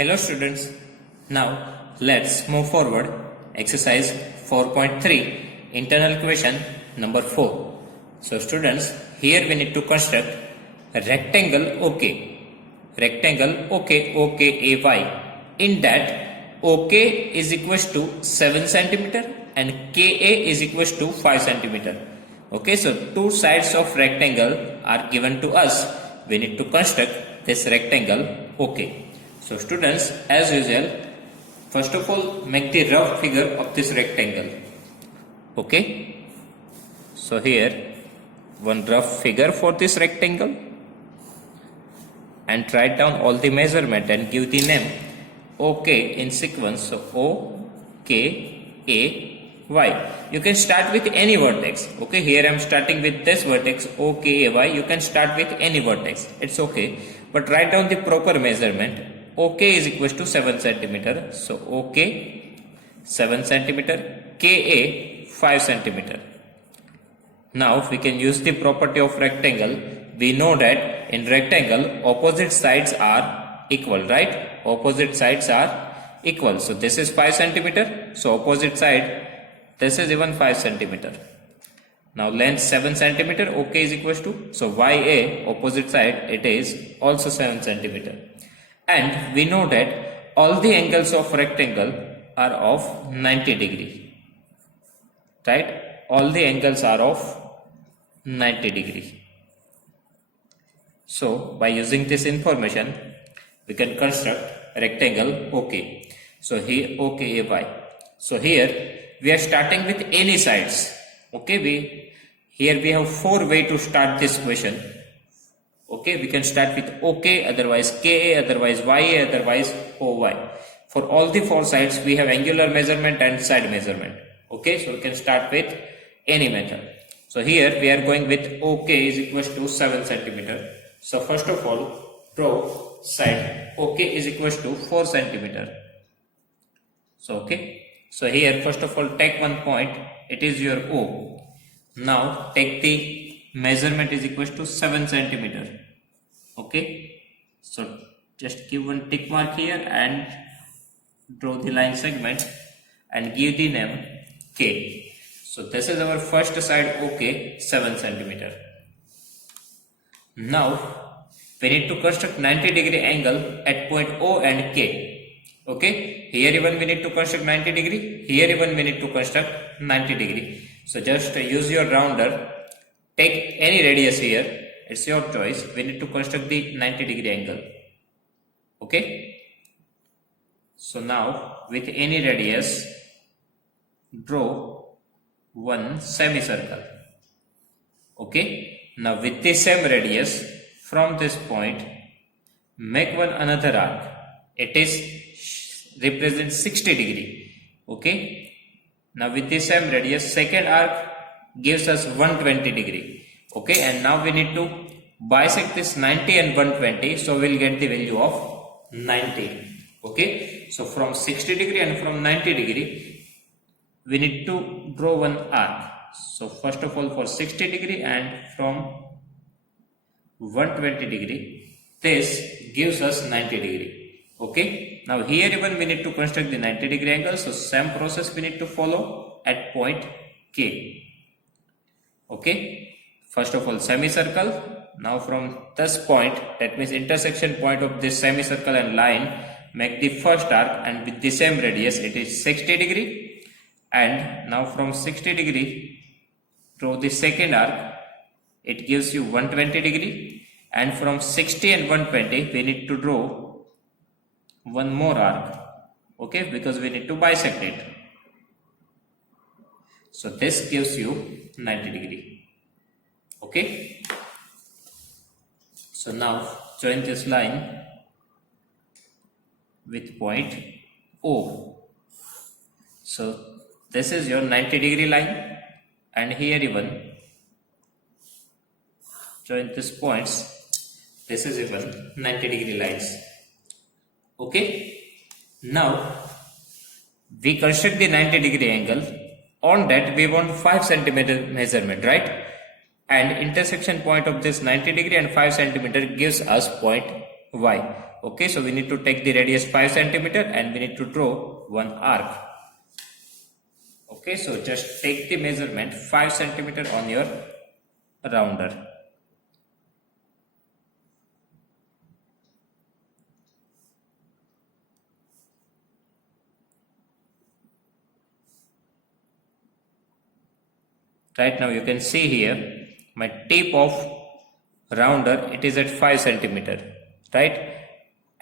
Hello students, now let's move forward. Exercise 4.3 internal question number 4. So students, here we need to construct a rectangle OK. Rectangle OK, OKAY. In that OK is equals to 7 centimeter and KA is equals to 5 centimeter. Okay, so two sides of rectangle are given to us. We need to construct this rectangle OK. So students, as usual, first of all make the rough figure of this rectangle. Okay, so here one rough figure for this rectangle and write down all the measurement and give the name OK in sequence. So OKAY. You can start with any vertex. Okay, here I am starting with this vertex OKAY. You can start with any vertex. It's okay, but write down the proper measurement. OK is equals to 7 centimeter. So OK 7 centimeter, KA 5 centimeter. Now we can use the property of rectangle. We know that in rectangle opposite sides are equal, right? Opposite sides are equal. So this is 5 centimeter. So opposite side, this is even 5 centimeter. Now length 7 centimeter, OK is equals to, so YA opposite side, it is also 7 centimeter. And we know that all the angles of rectangle are of 90 degree, right? All the angles are of 90 degree. So by using this information, we can construct a rectangle OK. So here OKAY. So here we are starting with any sides. Okay, here we have 4 ways to start this question. Okay, we can start with OK, otherwise KA, otherwise YA, otherwise OY. For all the 4 sides, we have angular measurement and side measurement. Okay, so we can start with any method. So here we are going with OK is equals to 7 centimeter. So first of all, draw side OK is equals to 4 centimeter. So okay, so here first of all take one point, it is your O. Now take the measurement is equals to 7 centimeter. Okay, so just give one tick mark here and draw the line segment and give the name K. So this is our first side OK, 7 centimeter. Now we need to construct 90 degree angle at point O and K. Okay, here even we need to construct 90 degree, here even we need to construct 90 degree. So just use your rounder, take any radius here, it's your choice. We need to construct the 90 degree angle. Okay, so now with any radius, draw one semicircle. Okay, now with the same radius, from this point, make one another arc. It is represents 60 degree. Okay, now with the same radius, second arc gives us 120 degree. Okay, and now we need to bisect this 90 and 120, so we'll get the value of 90. Okay, so from 60 degree and from 90 degree, we need to draw one arc. So first of all for 60 degree and from 120 degree, this gives us 90 degree. Okay, now here even we need to construct the 90 degree angle, so same process we need to follow at point K. Okay, first of all semicircle. Now from this point, that means intersection point of this semicircle and line, make the first arc and with the same radius, it is 60 degree. And now from 60 degree, draw the second arc, it gives you 120 degree. And from 60 and 120, we need to draw one more arc. Okay, because we need to bisect it. So this gives you 90 degree. Okay, so now join this line with point O. So this is your 90 degree line, and here even join these points. This is even 90 degree lines. Okay, now we construct the 90 degree angle. On that we want 5 centimeter measurement, right? And intersection point of this 90 degree and 5 centimeter gives us point Y. Okay, so we need to take the radius 5 centimeter and we need to draw one arc. Okay, so just take the measurement 5 centimeter on your rounder. Right now you can see here my tip of rounder, it is at 5 centimeter, right?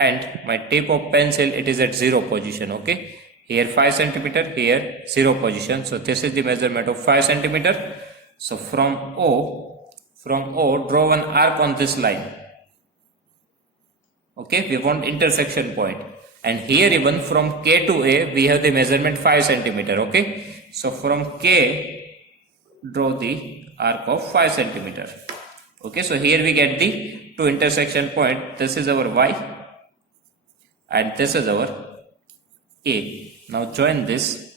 And my tip of pencil, it is at 0 position. Okay, here 5 centimeter, here 0 position. So this is the measurement of 5 centimeter. So from O, draw one arc on this line. Okay, we want intersection point. And here even from K to A, we have the measurement 5 centimeter. Okay, so from K, draw the arc of 5 centimeter. Okay, so here we get the two intersection point. This is our Y and this is our A. Now join this.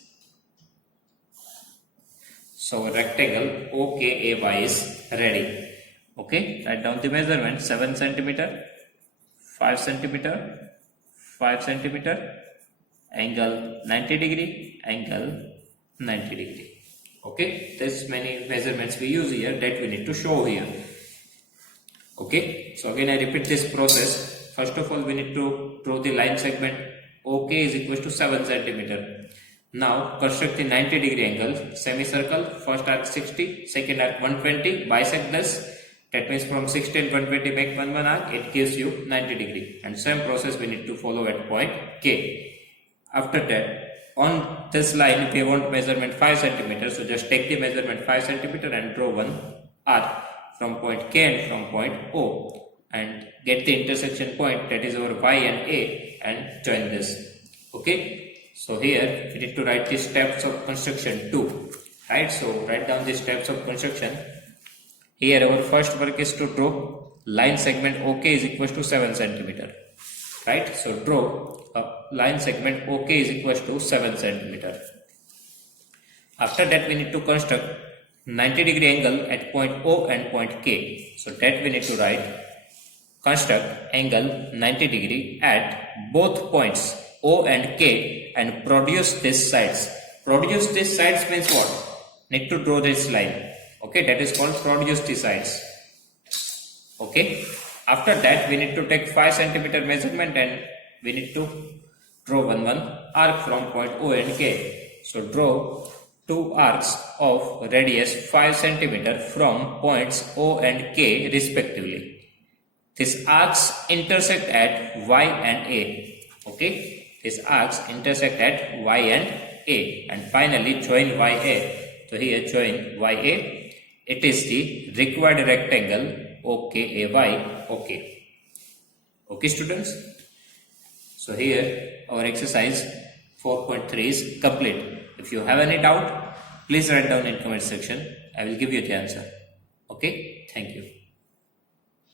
So rectangle OKAY is ready. Okay, write down the measurement 7 centimeter, 5 centimeter, 5 centimeter, angle 90 degree, angle 90 degree. Okay, this many measurements we use here that we need to show here. Okay, so again I repeat this process. First of all, we need to draw the line segment OK is equal to 7 centimeter. Now construct the 90 degree angle, semicircle, first arc 60, second arc 120, bisect this. That means from 60 and 120 make one arc, it gives you 90 degree. And same process we need to follow at point K. After that, on this line we want measurement 5 centimeter. So just take the measurement 5 centimeter and draw one arc from point K and from point O. And get the intersection point, that is our Y and A, and join this. Okay, so here we need to write the steps of construction too, right? So write down the steps of construction. Here our first work is to draw line segment OK is equal to 7 centimeter, right? So draw a line segment OK is equal to 7 centimeter. After that we need to construct 90 degree angle at point O and point K. So that we need to write construct angle 90 degree at both points O and K and produce these sides. Produce these sides means what? Need to draw this line. Okay, that is called produce the sides. Okay, after that we need to take 5 centimeter measurement and we need to draw one arc from point O and K. So draw two arcs of radius 5 centimeter from points O and K respectively. These arcs intersect at Y and A. Okay, these arcs intersect at Y and A, and finally join YA. So here join YA. It is the required rectangle OKAY. Okay. Okay, students. So here our exercise 4.3 is complete. If you have any doubt, please write down in comment section. I will give you the answer. Okay. Thank you.